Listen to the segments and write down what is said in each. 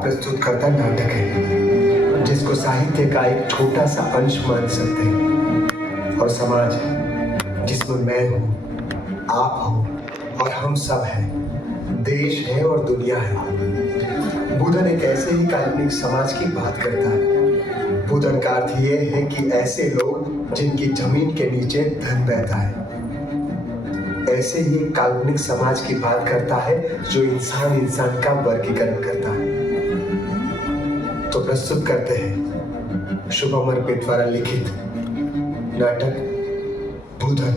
प्रस्तुत करता नाटक है जिसको साहित्य का एक छोटा सा अंश मान सकते हैं, और समाज जिसमें मैं हूँ, आप हो और हम सब हैं, देश है और दुनिया है। बुदन एक ऐसे ही काल्पनिक समाज की बात करता है। बुदन का अर्थ ये है कि ऐसे लोग जिनकी जमीन के नीचे धन बहता है। ऐसे ही एक काल्पनिक समाज की बात करता है जो इंसान इंसान का वर्गीकरण करता है। तो प्रस्तुत करते हैं शुभम अर्पित द्वारा लिखित नाटक बुदन।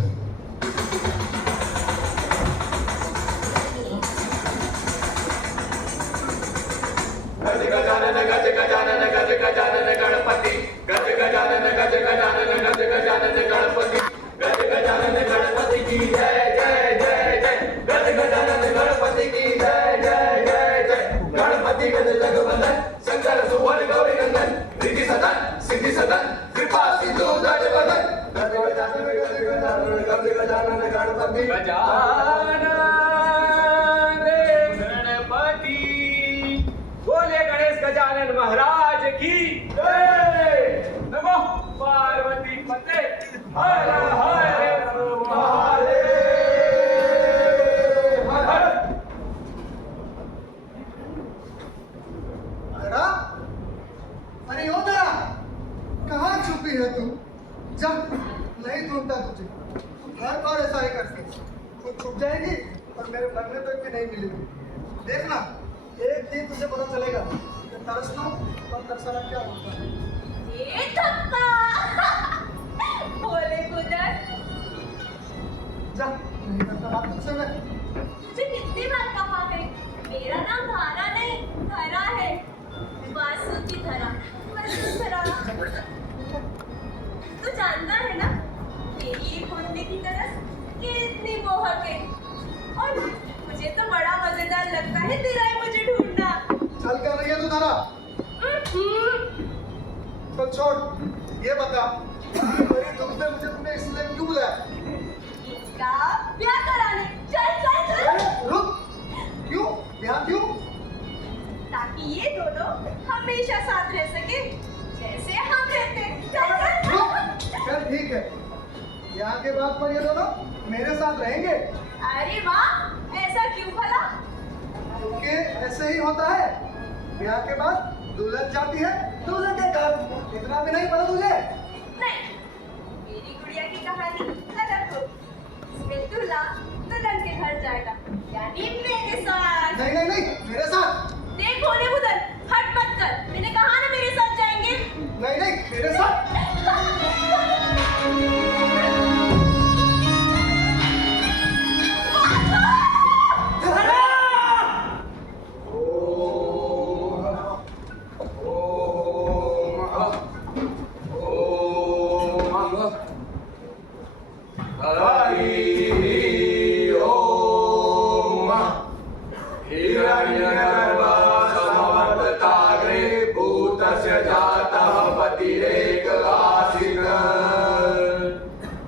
बोले गणेश गजानन महाराज की जय। नमो पार्वती पते हर हर महादेव हर। अरे योदा, कहाँ छुपी है तू? जब नहीं ढूंढता तुझे, हर बार ऐसा ही करती। तू छुप जाएगी और मेरे मरने तक भी नहीं मिलेगी। देखना, एक दिन तुझे पता चलेगा कि तरसना और तरसना क्या होता है। ये धक्का बोले कुदर। जा, नहीं करता बात तुझसे मैं। तुझे कितनी बार कहा है, मेरा नाम धारा नहीं धरा है। वासु की धरा, वसुंधरा। तू जानता है ना, तेरी ये ढूंढने की तरस कितनी मोहक है, और मुझे तो बड़ा मजेदार लगता है तेरा ही मुझे ढूंढना। चल कर रही है तू धारा? चल छोड़, ये बता, मेरी दुख में मुझे तूने इसलिए क्यों बुलाया? क्या ब्याह कराने? चल चल चल। रुक, क्यों? ब्याह क्यों? ताकि ये दोनों हमेशा साथ रह सके जैसे हम रहते। चल चल रुक, चल ठीक है, ब्याह के बाद पर ये दोनों मेरे साथ रहेंगे। अरे वाह, ऐसा क्यों भला? क्योंकि ऐसे ही होता है, ब्याह के बाद दुल्हन जाती है दूल्हे के घर। इतना भी नहीं पता तुझे? नहीं, मेरी गुड़िया की कहानी अलग हो। इसमें दूल्हा दुल्हन के घर जाएगा, यानी मेरे साथ। नहीं नहीं नहीं, मेरे साथ। देख भोले बुदन, हट मत कर। मैंने कहा ना मेरे साथ जाएंगे। नहीं नहीं, मेरे साथ।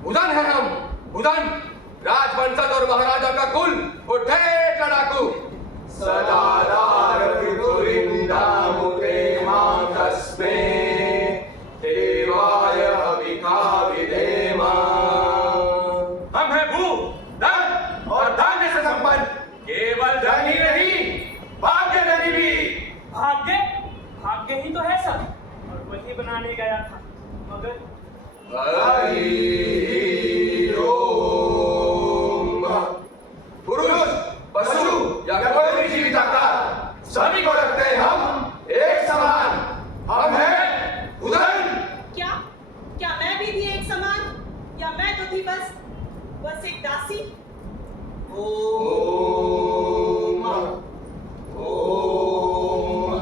बुदन है हम, बुदन राजवंशज और महाराजा का कुल उठे लड़ाकू। सदाधार विपुरिंदामुते मां तस्मै देवाय हविका विधेमा। हम हैं भू, धन और धान्य से संपन्न, केवल धन ही नहीं, भाग्य धनी भी। भाग्य? भाग्य ही तो है सब, और वही बनाने गया था, मगर पुरुष, पशु या कोई भी जीवित आकार, सभी को रखते हैं हम एक समान। हम हैं बुदन। क्या क्या मैं भी थी एक समान, या मैं तो थी बस एक दासी? ओम ओम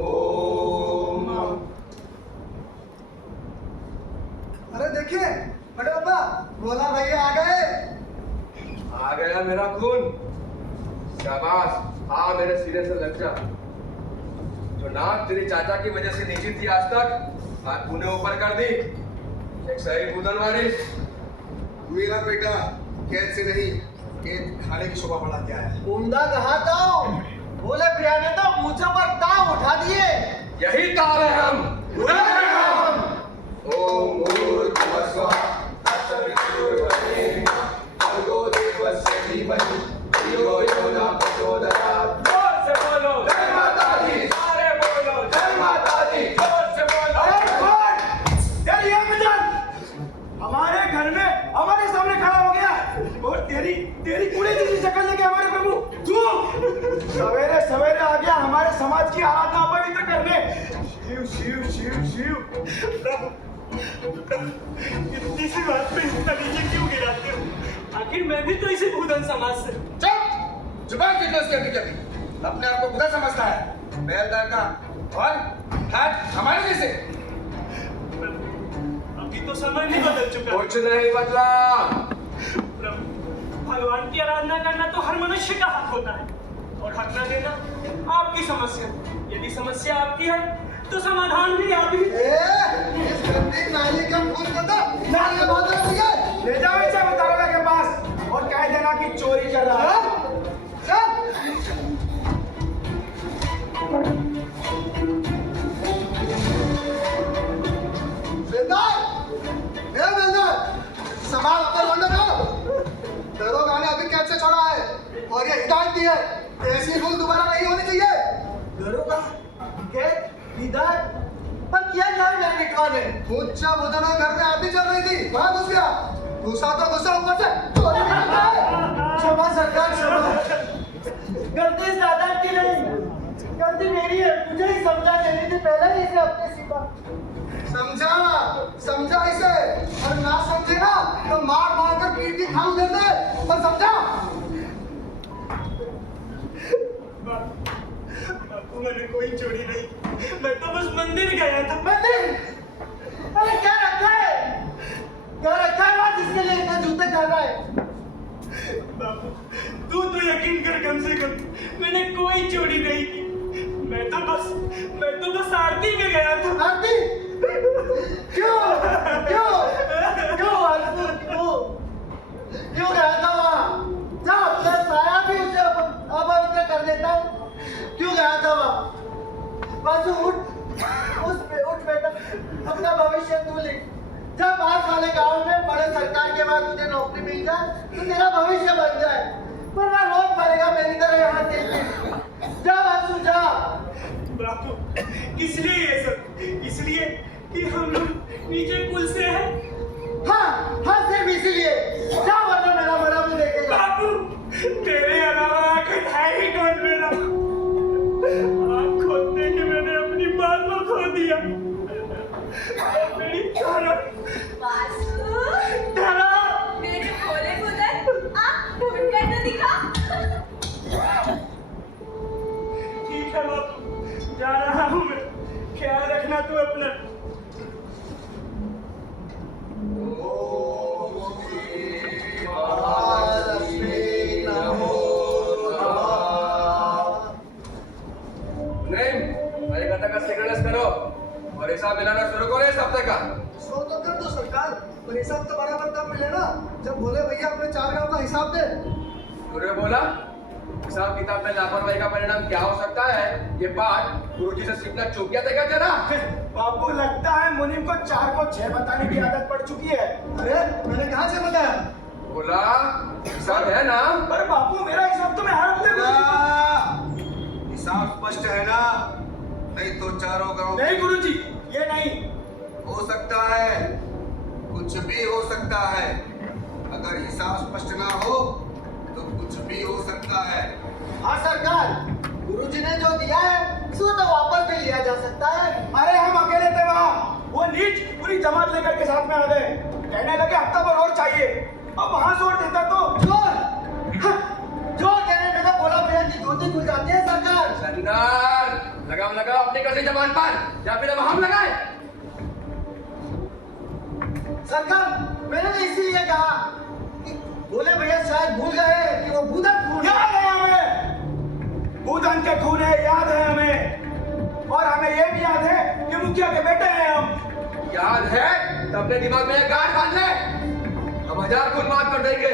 ओम। अरे देखिए बड़े पापा, भोला भैया आ गए। आ गया मेरा खून। शाबाश, आ मेरे सिरे से लग जा। जो नाक तेरी चाचा की वजह से नीची थी आज तक, आज तूने ऊपर कर दी। एक सही बुदन वारिस। मेरा बेटा कैद से नहीं, कैद खाने की शोभा बढ़ाते आया है। उमदा कहा था, बोले बिरयानी तो मुझे पर दिए। यही ताब है हम। पूरा करेंगे हम। ओम भूर्भुवस्सुः तत्सवितुर्वरेण्यं भर्गो देवस्य धीमहि धियो यो न प्रचोदयात्। जोर से बोलो जय माता दी। सारे बोलो जय माता दी। जोर से बोलो। तेरी हमारे घर में हमारे सामने खड़ा हो गया और तेरी पूरी जैसी शक्ल लेके हमारे प्रभु तू सवेरे सवेरे आ गया हमारे समाज की आराधना पवित्र करने। शिव शिव शिव शिव प्रभु, इतनी सी बात पे इतना नीचे क्यों गिराते हो? आखिर मैं भी तो इसी भूधन समाज से। चुप! जुबान कितने उसके अभी अपने आप को खुदा समझता है। बैलदार का और हाथ हमारे जैसे। अभी तो समय नहीं बदल चुका। कुछ नहीं बदला। प्रभु, भगवान की आराधना करना तो हर मनुष्य का हक होता है और हक न देना आपकी समस्या। यदि समस्या आपकी है तो समाधान भी आप ही। इस गंदी नाली का खून कर दो। नाली का बहुत हो गया। ले जाओ इसे बताओला के पास और कह देना कि चोरी कर रहा है। चल। बेलदार, बेलदार, संभाल अपना लौंडा को। दरोगा ने अभी कैद से छोड़ा है और ये हिदायत दी है ऐसी भूल दोबारा नहीं होनी चाहिए। दरोगा कैद हिदायत पर किया जाए मेरे बिटवा ने। उच्च बुधनो घर में आरती चल रही थी, वहां घुस गया। दूसरा तो गुस्सा ऊपर से चोरी करता है। क्षमा सरकार, क्षमा। गलती ज्यादा की नहीं, गलती मेरी है। मुझे ही समझा देनी थी पहले ही इसे अपने सिपा। समझा इसे और ना समझे ना तो मार मार कर पीठ की खाल दे दे। और समझा? बापू मैंने कोई चोरी नहीं, मैं तो बस मंदिर गया था। मंदिर? अरे क्या रखा है? क्या रखा है वहाँ जिसके लिए इतने जूते खा रहा है? बापू तू तो यकीन कर, कम से कम मैंने कोई चोरी नहीं की। मैं तो बस आरती में गया था। आरती? क्यों गया था वहाँ? जा अपना साया भी उसे अपवित्र कर देता हूँ। क्यों गया था वहाँ? बस उठ बेटा, अपना भविष्य तू लिख। जब 5 वाले गांव में बड़े सरकार के बाद तुझे नौकरी मिल जाए तो तेरा भविष्य बन जाए, वरना रोज मरेगा मेरी तरह यहाँ दिल। जा बासु जा। बापू किस लिए ये सब? इसलिए कि हम लोग नीचे पुल से हैं। हाँ सिर्फ इसीलिए। जा वरना मेरा बड़ा भी देखेगा। बापू तेरे अलावा आखिर है ही कौन मेरा? आँख खोलने के मैंने अपनी बात को खो दिया। मेरी धरा मेरे भोले बुदन आप ढूंढ कर तो दिखा। ठीक है बापू, जा रहा हूँ मैं। ख्याल रखना तू अपना। करो और हिसाब मिलाना शुरू करो इस हफ्ते का। सो तो कर दो सरकार, पर हिसाब तो बराबर तब मिले ना जब भोले भैया अपने 4 गांव का हिसाब दे। तूने बोला हिसाब किताब में लापरवाही का परिणाम क्या हो सकता है? ये बात गुरुजी से सीखना चूक गया था क्या तेरा? बापू लगता है मुनीम को 4 को 6 बताने की आदत पड़ चुकी है। अरे मैंने कहाँ से बताया? बोला हिसाब है ना? पर बापू मेरा हिसाब तो मैं हर हफ्ते हिसाब स्पष्ट है ना? नहीं तो चारों गांव नहीं गुरुजी, ये नहीं हो सकता है, कुछ भी हो सकता है। अगर हिसाब स्पष्ट ना हो तो कुछ भी हो सकता है। हाँ सरकार, गुरुजी ने जो दिया है सो तो वापस भी लिया जा सकता है। अरे हम अकेले थे वहाँ, वो नीच पूरी जमात लेकर के साथ में आ गए। कहने लगे हफ्ता भर और चाहिए। अब वहाँ जोर देता तो जोर कहने लगा बोला भैया की धोती खुल जाती है सरकार। चंदन लगाम लगा अपनी कसी जबान पर, या फिर अब हम लगाए? सरकार मैंने तो इसीलिए कहा कि बोले भैया शायद भूल गए कि वो भूदन खून याद है हमें, भूदन के खून है, याद है हमें। और हमें ये भी याद है कि मुखिया के बेटे हैं हम। याद है तो अपने दिमाग में एक गांठ बांध ले। हम 1000 खून माफ कर देंगे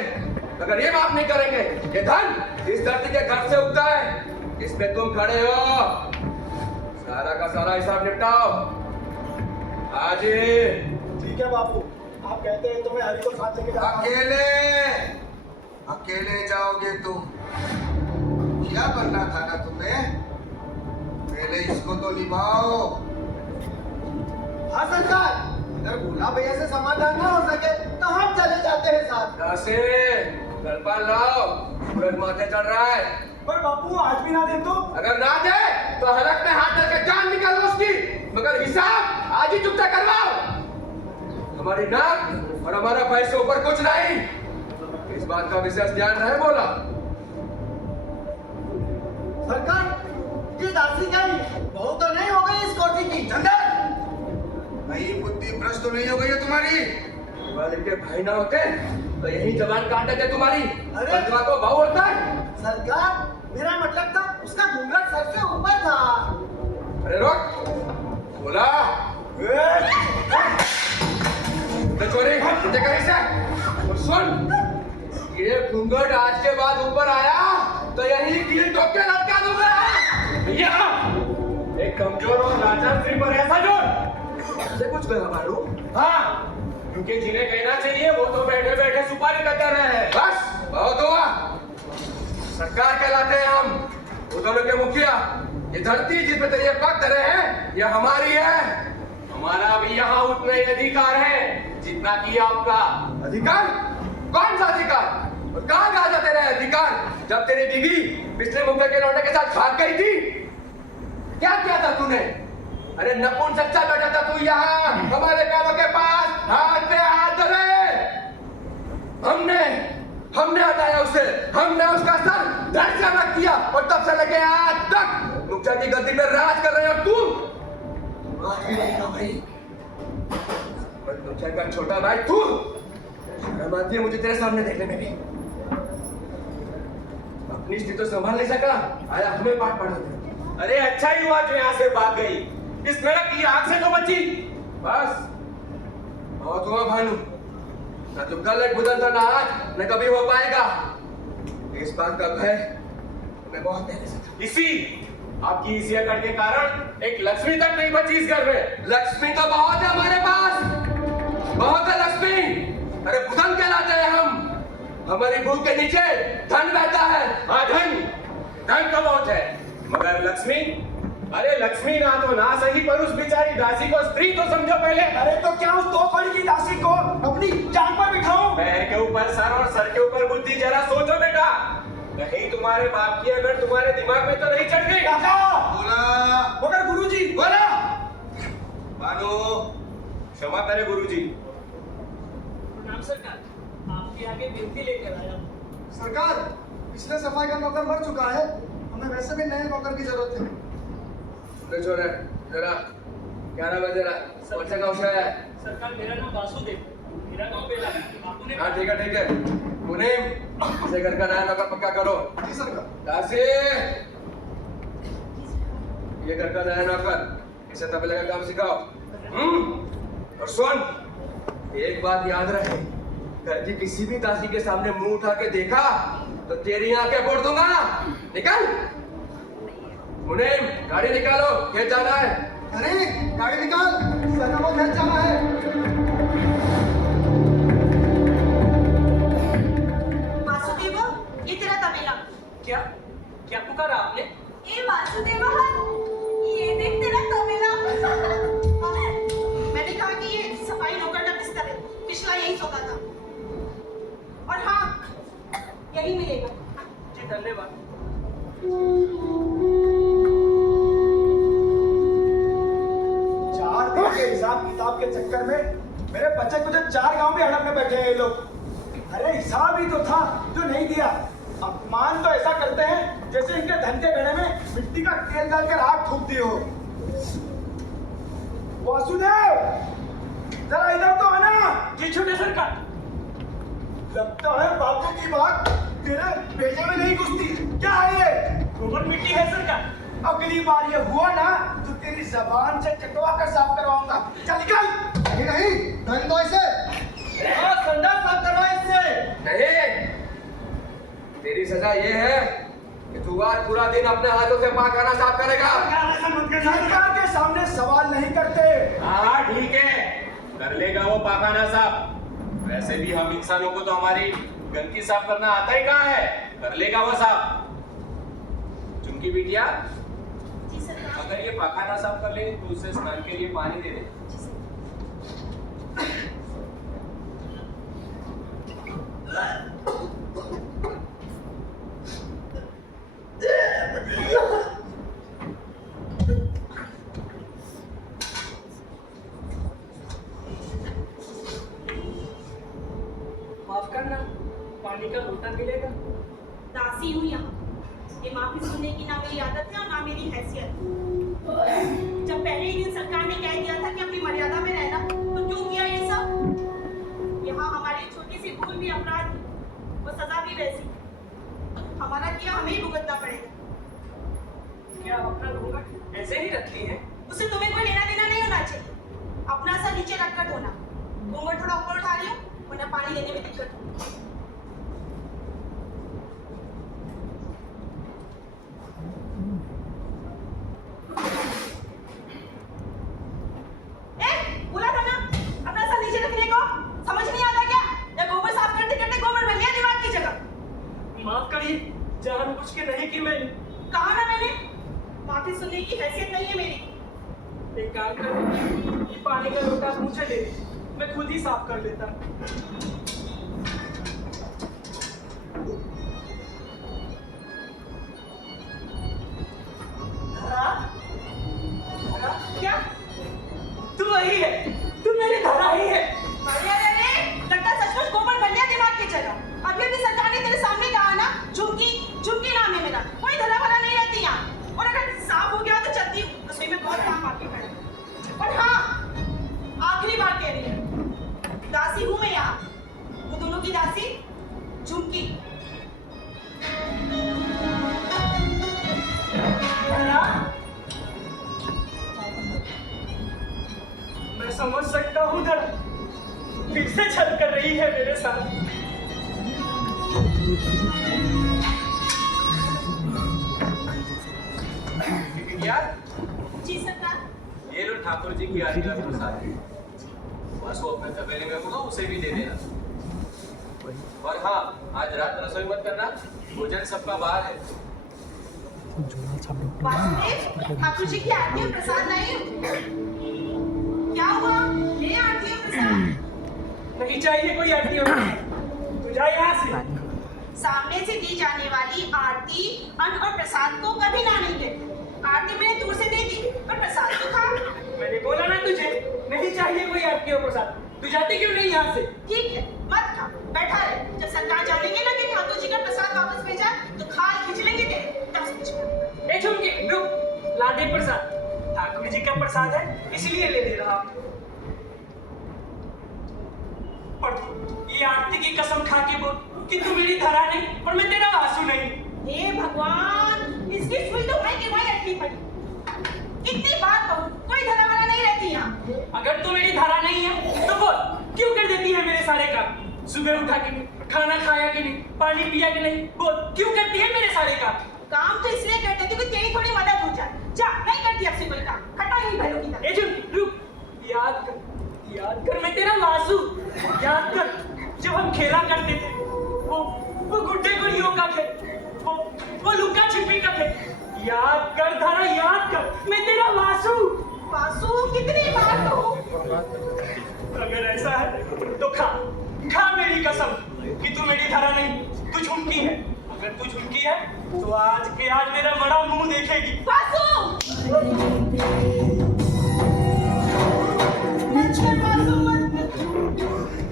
अगर ये माफ नहीं करेंगे। ये धन इस धरती के घर से उगता है, इसमें तुम खड़े हो। सारा का सारा हिसाब निपटाओ आज ही। ठीक है बापू, आप कहते हैं तो मैं हरी को साथ लेके जाऊंगा। अकेले जाओगे तुम? क्या करना था ना तुम्हें? पहले इसको तो निभाओ। हाँ सरकार, अगर भोला भैया से समाधान ना हो सके तो हम चले जाते हैं साथ। दासे गलपाल लाओ, सूरज माथे चढ़ रहा है। पर बापू आज भी ना दे तो? अगर ना दे तो हलक में हाथ डाल के जान निकालो उसकी, मगर हिसाब आज ही चुकता करवाओ। हमारी नाक और हमारा पैसे ऊपर कुछ नहीं, इस बात का विशेष ध्यान रहे बोला। सरकार, ये दासी कहीं बहू तो नहीं हो गई इस कोठी की? चंदन, कहीं बुद्धि भ्रष्ट तो नहीं हो गई है तुम्हारी? वाले के भाई ना होते तो यही जवान काट देते तुम्हारी। अरे! बंधुआ को भाव होता है। सरकार, मेरा मतलब था उसका घूंघट सर से ऊपर था। अरे रोक, बोला चोरी मुझे कहीं से। और सुन, ये घूंघट आज के बाद ऊपर आया तो यही कील ठोक के लटका दूंगा। भैया, एक कमजोर और लाचार स्त्री पर ऐसा जोर से कुछ गया मालूम? हाँ, क्योंकि जिन्हें कहना चाहिए वो तो बैठे बैठे सुपारी कटा रहे हैं। बस बहुत हुआ, सरकार कहलाते हैं हम, वो दोनों के मुखिया। ये धरती जिस पे तेरे पग धरे हैं ये हमारी है। हमारा भी यहाँ उतना ही अधिकार है जितना कि आपका। अधिकार? कौन सा अधिकार? और कहाँ कहा जाते रहे अधिकार? जब तेरी बीवी पिछले मुखिया के लौंडे के साथ भाग गई थी, क्या किया था तूने? अरे नपुंसक बैठा था तू यहाँ हमारे पैरों के पास, हाथ पे हाथ धरे। हमने हटाया उसे, हमने उसका सर धड़ से रख दिया और तब से लेके आज तक मुखिया की गद्दी में राज कर रहे हो तू। भाई, मुखिया का छोटा भाई तू, शर्म आती है मुझे तेरे सामने देखने में भी। अपनी स्थिति तो संभाल नहीं सका, आया हमें पाठ पढ़ा दे। अरे अच्छा ही हुआ जो यहाँ से भाग गई, इस नरक की आग से तो बची। बस बहुत हुआ भानु, न तो कल एक बुधन था ना आज, न कभी हो पाएगा। इस बात का भय मैं बहुत पहले से था। इसी आपकी इसी अकड़ के कारण एक लक्ष्मी तक नहीं बची इस घर में। लक्ष्मी तो बहुत है हमारे पास, बहुत है लक्ष्मी। अरे बुधन कहलाते हैं हम, हमारी भूख के नीचे धन बहता है। हाँ धन तो बहुत है, मगर लक्ष्मी, अरे लक्ष्मी ना तो ना सही पर उस बेचारी दासी को स्त्री तो समझो पहले। अरे तो क्या उस 2 कौड़ी की दासी को अपनी जान पर बिठाऊं? पैर के ऊपर सर और सर के ऊपर बुद्धि, जरा सोचो बेटा, कहीं तुम्हारे बाप की अगर तुम्हारे दिमाग में तो नहीं चढ़ गई? काका! बोला। मगर गुरुजी, बोला बानो, क्षमा करे गुरुजी। प्रणाम सरकार, आपके आगे विनती लेकर आया हूं। सरकार, पिछले सफाई का नौकर मर चुका है, हमें वैसे भी नए नौकर की जरूरत है। छोरे जरा 11 बजे बच्चा गाँव से आया है। सरकार, मेरा नाम वासुदेव, मेरा गांव बेला है। बापू ने हाँ ठीक है मुनीम, इसे घर का नया नौकर पक्का करो। जी सरकार। दासी, ये घर का नया नौकर, इसे तबले का काम सिखाओ। और सुन, एक बात याद रहे, घर की किसी भी दासी के सामने मुंह उठा के देखा तो तेरी आंखें फोड़ दूंगा। निकल। मुनीम, गाड़ी निकालो, खेत जाना है। अरे गाड़ी निकाल, सरकार को खेत जाना है। वासुदेव, ये तेरा तबेला। क्या पुकारा आपने? ए वासुदेव, ये देख तेरा तबेला। मैंने कहा कि ये सफाई नौकर का बिस्तर है, पिछला यही सोता था। और हाँ, यही मिलेगा। जी धन्यवाद। के हिसाब किताब के चक्कर में मेरे बच्चे कुछ 4 गांव में हड़पने बैठे हैं ये लोग। अरे हिसाब ही तो था जो नहीं दिया। अपमान तो ऐसा करते हैं जैसे इनके धन के घड़े में मिट्टी का तेल डालकर आग फूक दी हो। वासुदेव, जरा इधर तो आना। जी छोटे सरकार। लगता है बापू की बात तेरे भेजे में नहीं घुसती। क्या है ये? गोबर मिट्टी है सरकार। अगली बार ये हुआ ना तो तेरी जबान से चटवा कर साफ करवाऊंगा। चल निकल। नहीं, धन दो इसे। संडास साफ करवा इससे। नहीं, तेरी सजा ये है कि तू आज पूरा दिन अपने हाथों से पाखाना साफ करेगा। ऐसा मत कर सरकार के सामने सवाल नहीं करते। हाँ ठीक है, कर लेगा वो पाखाना साफ। वैसे भी हम इंसानों को तो हमारी गंदगी साफ करना आता ही कहाँ है, कर लेगा वो साफ। चुमकी बिटिया, जी सरकार। अगर ये पाखाना साफ कर ले तो उसे स्नान के लिए पानी दे दे। माफ करना, पानी का लोटा मिलेगा। दासी हूँ यहाँ, ये माफी सुनने की ना मेरी आदत है और ना मेरी हैसियत। जब पहले ही दिन सरकार ने कह दिया था कि अपनी मर्यादा में रहना, तो क्यों किया ये सब? यहाँ हमारी छोटी सी भूल भी अपराध है, वो सजा भी वैसी। हमारा किया हमें ही भुगतना पड़ेगा। क्या अपना घूंघट ऐसे ही रखती है? उससे तुम्हें कोई लेना देना नहीं होना चाहिए। अपना सा नीचे रखकर धोना, घूंघट थोड़ा ऊपर उठा रही हो वरना पानी लेने में दिक्कत होगी। बोला था ना अपना सा नीचे रखने को, समझ नहीं आता क्या? या गोबर साफ करते करते गोबर भर लिया दिमाग की जगह। माफ करिए, जानबूझ के नहीं कि मैंने। कहा ना मैंने, माफी सुनने की हैसियत नहीं है मेरी। एक काम कर, ये पानी का लोटा मुझे दे, मैं खुद ही साफ कर लेता। क्या? तू वही है, तू मेरी धरा ही है। अरे अरे अरे, लगता सचमुच गोबर भर लिया दिमाग की जगह। अभी भी सरकार ने तेरे सामने कहा ना, झुमकी झुमकी नाम है मेरा, कोई धरा भरा नहीं रहती यहाँ। और अगर साफ हो गया तो चलती हूँ, रसोई में बहुत काम बाकी पड़ा। और हाँ, आखिरी बार कह रही है, दासी हूँ मैं यहाँ, वो दोनों की दासी झुमकी। मैं समझ सकता हूँ धरा फिर से छल कर रही है मेरे साथ। यार, जी सरकार। ये लो ठाकुर जी की आज्ञा के अनुसार, बस वो अपने तबेले में होगा, उसे भी दे देना। और हाँ, आज रात रसोई मत करना, भोजन सबका बाहर है। वासुदेव, ठाकुर जी की आरती और प्रसाद नहीं। क्या हुआ? ले आरती और प्रसाद। नहीं चाहिए कोई आरती और प्रसाद, तू जा यहाँ से। सामने से दी जाने वाली आरती, अन्न और प्रसाद को कभी ना नहीं कहते। आरती मैंने दूर से दे दी, पर प्रसाद तो खा। मैंने बोला ना तुझे, नहीं चाहिए कोई आरती और प्रसाद। तू जाती क्यों नहीं यहाँ से? ठीक है, मत खा, बैठा रहे। जब सरकार जानेंगे ना कि ठाकुर जी का प्रसाद वापस भेजा, तो खाल खींच लेंगे तेरे, तब समझ। ए झुमके, रुक, ला दे प्रसाद। ठाकुर जी का प्रसाद है, इसलिए ले दे रहा हूँ। पर ये आरती की कसम खा के बोल कि तू मेरी धरा नहीं और मैं तेरा वासु नहीं। हे भगवान, इसकी सुई तो भाई के भाई अटकी पड़ी। कितनी बार कहूँ, कोई धरा वाला नहीं रहती यहाँ। अगर तू मेरी धरा नहीं है तो बोल, क्यों कर देती है मेरे सारे काम? सुबह उठा के नहीं, खाना खाया कि नहीं, पानी पिया कि नहीं, बोल क्यों करती है मेरे सारे काम? काम तो इसलिए करते थे कि तेरी थोड़ी मदद हो जाए। जा, नहीं करती अब से कोई काम, हटा यहीं भैरों की तरह। ए झुमकी, रुक, याद कर मैं तेरा वासु। याद कर जब हम खेला करते थे, वो गुड्डे गुड़ियों का खेल, वो लुका छिपी का खेल। याद कर धरा, याद कर, मैं तेरा वासु। वासु कितनी बार कहूँ? अगर ऐसा है तो खा मेरी कसम कि तू मेरी धरा नहीं, तू झुमकी है। अगर तू झुमकी है तो आज के आज मेरा बड़ा मुंह देखेगी। वासु! मत चल वासु,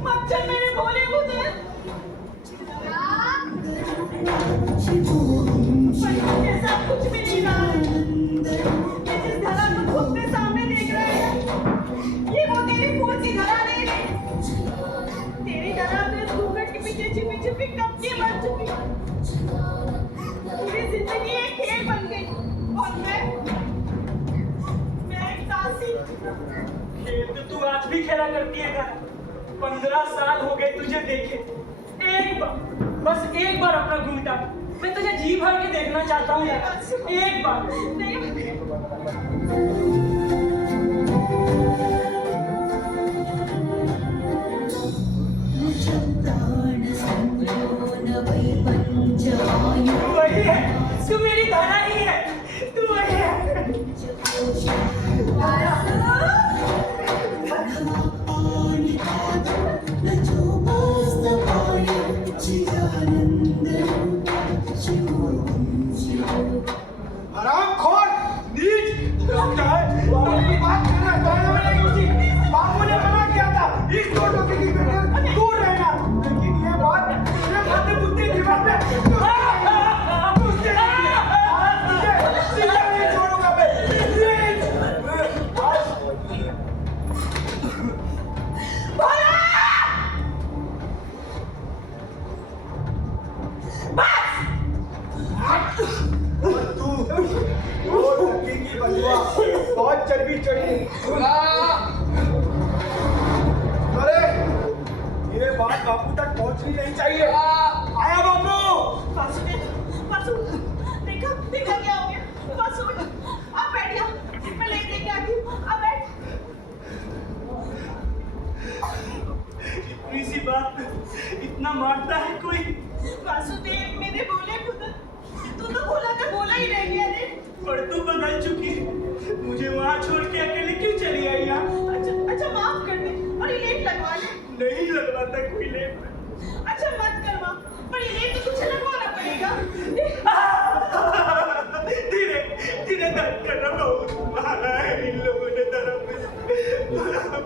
मत चल मेरे भोले बुद्धे। ऐसा कुछ भी नहीं रहा है। ये जिस धरा को तू अपने सामने देख रहे हैं, ये वो तेरी फूल की धरा नहीं है। तेरी धरा में घूंघट के पीछे छिपी छिपी कब की मर चुकी। पूरी जिंदगी एक खेल बन गई और मैं एक दासी। खेल तो तू आज भी खेला करती है धरा। 15 साल हो गए तुझे देखे। एक बार, बस एक बार अपना घूंघटा, मैं तुझे जी भर के देखना चाहता हूँ यार। एक बार। नहीं चर्बी चढ़ी। बोला अरे ये बात बापू तक पहुंचनी नहीं चाहिए। आया बापू। वासु, देखा क्या हो गया? वासु, आप बैठ जाओ, मैं लेके आती हूँ, आप बैठ। इतनी सी बात इतना मारता है कोई? वासुदेव मेरे बोले खुद, तू तो बोला ही रह गया रे। पर तू बदल चुकी, मुझे वहाँ छोड़ के अकेले क्यों चली आई यहाँ? अच्छा माफ कर दे और ये लेप लगवा ले। नहीं लगवाता कोई लेप। अच्छा मत करवा, पर ये लेप तो तुझे लगवाना पड़ेगा। धीरे धीरे दर्द करना, बहुत मारा है इन लोगों ने,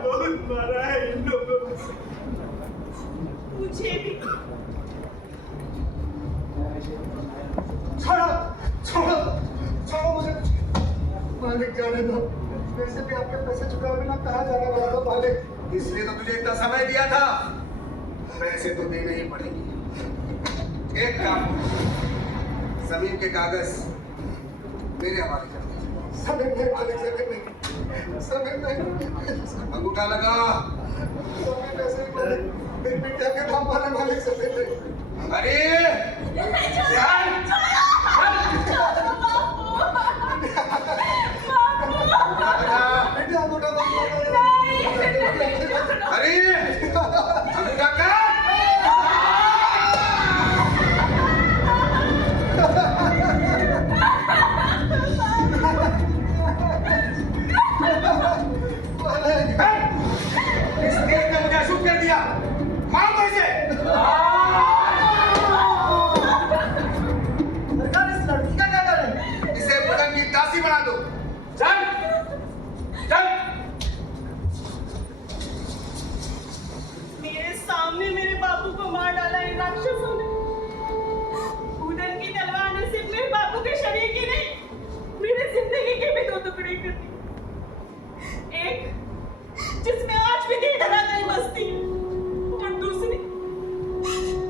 बहुत मारा है इन लोगों ने। मुझे भी। छोड़ो मुझे। मालिक जाने दो, वैसे भी आपके पैसे चुकाए बिना कहाँ जाने वाला था मालिक। इसलिए तो तुझे इतना समय दिया था, पैसे तो देने ही पड़ेंगे। एक काम, जमीन के कागज मेरे हवाले कर दे। समय नहीं मालिक, समय नहीं। अंगूठा लगा। समय पैसे ही मालिक, मेरी बेटिया के नाम वाले मालिक समय नहीं। अरे अरे अंगूठा का इस देश ने मुझे अशुभ कर दिया। मार दो इसे। सरकार इस लड़की का क्या करे? इसे पतंग की दासी बना दो। चल चल। मेरे सामने मेरे बापू को मार डाला इन राक्षसों ने। उधर की तलवार ने सिर्फ मेरे बापू के शरीर की नहीं, मेरी जिंदगी के भी 2 टुकड़े कर दिए। एक जिसमें आज भी दिल धरा गई बस्ती, और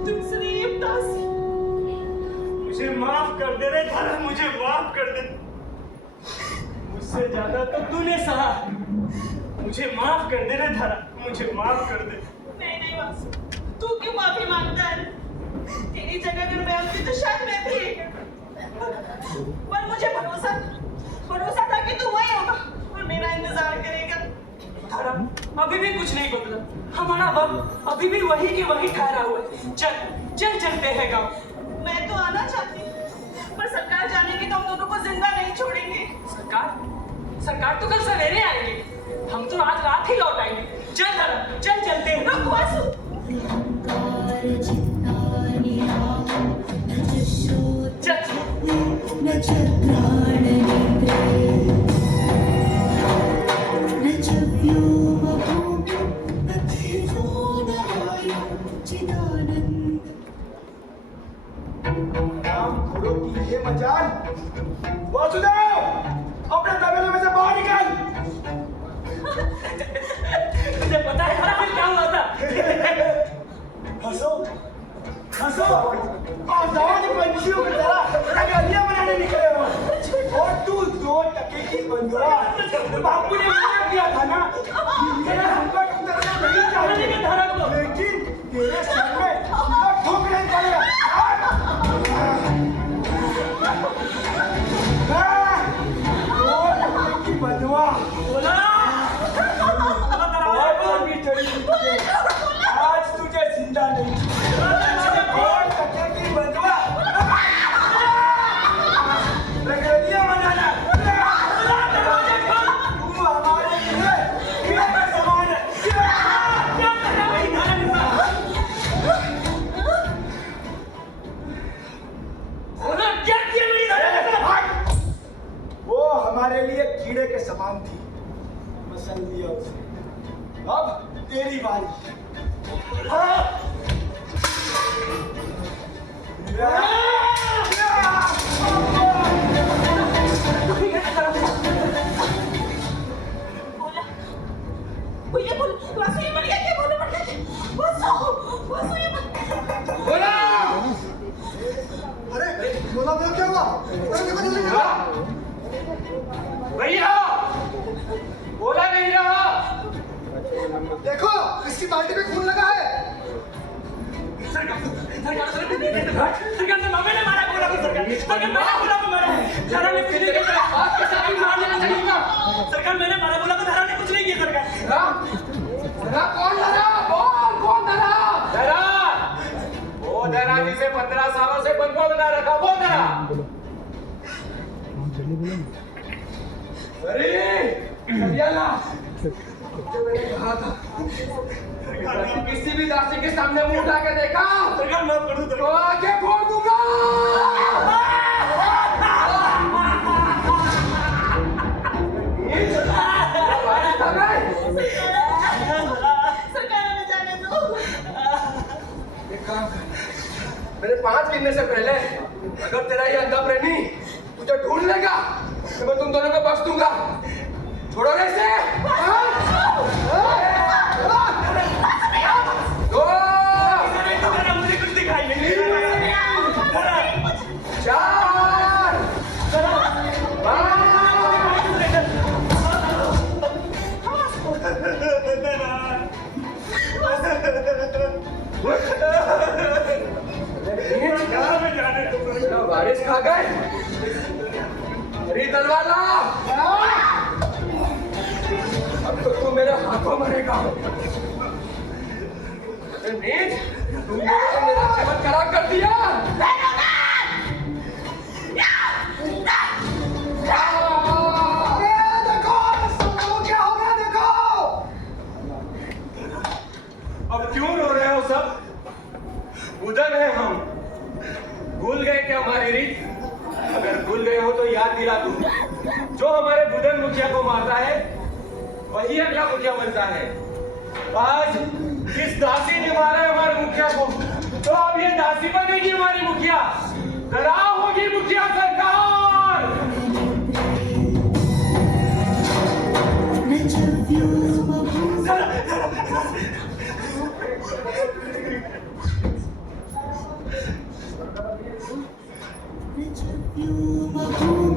दूसरी एक दासी। मुझे माफ कर दे रे धरा, मुझे माफ कर दे। मुझसे ज्यादा तो तूने सहा। मुझे माफ कर दे रे धरा, मुझे माफ कर दे। नहीं वासु, तू क्यों माफी मांगता है? तेरी जगह अगर मैं होती तो शायद मैं भी यही करती। पर मुझे भरोसा था कि तू वही होगा और मेरा इंतजार करेगा। धरा, अभी भी कुछ नहीं बदला। हमारा वक्त अभी भी वही की वही ठहरा हुआ है। चल चलते हैं गाँव। मैं तो आना चाहती हूँ, पर सरकार जानेगी तो हम दोनों को जिंदा नहीं छोड़ेंगे। सरकार तो कल सवेरे आएंगे, हम तो आज रात ही लौट आएंगे। चल धरा, चलते हैं। रुक वासु। मचान वासुदेव, अपने तबेले में से बाहर निकल। तुझे पता है धरा फिर क्या हुआ था? हंसो आजाद पंछियों की तरह रंगलियां बनाने निकले हो। और तू 2 टके की बंदुआ बापू ने मुझे दिया था ना, मेरा संकट उतरना नहीं चाहिए, लेकिन तेरे सर में ठोक नहीं पड़ेगा। बंदुआ बोला और भी चढ़ी तुझे, आज तुझे जिंदा नहीं। और टके की बंदुआ रंगलियां बनाना, तू हमारे लिए हीरे का समान है। क्या किया मेरी धरा? वो हमारे लिए कीड़े के समान थी, मसल दिया उसे। अब तेरी बारी। अरे बोला क्या हुआ? भैया बाल्टी में खून लगा है। सरकार ने मामे ने मारा बोला सरकार मैंने बोला को मारा धारा ने कुछ नहीं किया सरकार मारने का चाहिए था सरकार मैंने मारा बोला को धारा ने कुछ नहीं किया सरकार कौन धरा बोल कौन धरा धरा वो धरा जिसे 15 सालों से बंधुआ बना रखा वो धरा। अरे कल्याणा जो मैंने कहा था किसी भी दासी के सामने मुंह उठा के देखा सरकार माफ कर दो तो आंखें फोड़ दूंगा। सरकार हमें जाने दो। एक काम कर मेरे 5 गिनने से पहले अगर तेरा ये अंधा प्रेमी तुझे ढूंढ लेगा तो मैं तुम दोनों को बख्श दूंगा। छोड़ो रे इसे। दो मुझे कुछ दिखाई नहीं 4 बारिश खा गए मेरी तलवार ला। अब तो तू मेरे हाथों मरेगा। नीच तुम लोगों ने मेरा जीवन खराब कर दिया। देखो क्या हो गया देखो। अब क्यों रो रहे हो सब? उधर है हम भूल गए क्या हमारी रीत? अगर भूल गए हो तो याद दिला दूं जो हमारे बुधन मुखिया को मारता है वही अगला मुखिया बनता है। आज किस दासी ने मारा है हमारे मुखिया को तो अब ये दासी बनेगी हमारी मुखिया। डराव होगी मुखिया सरकार। You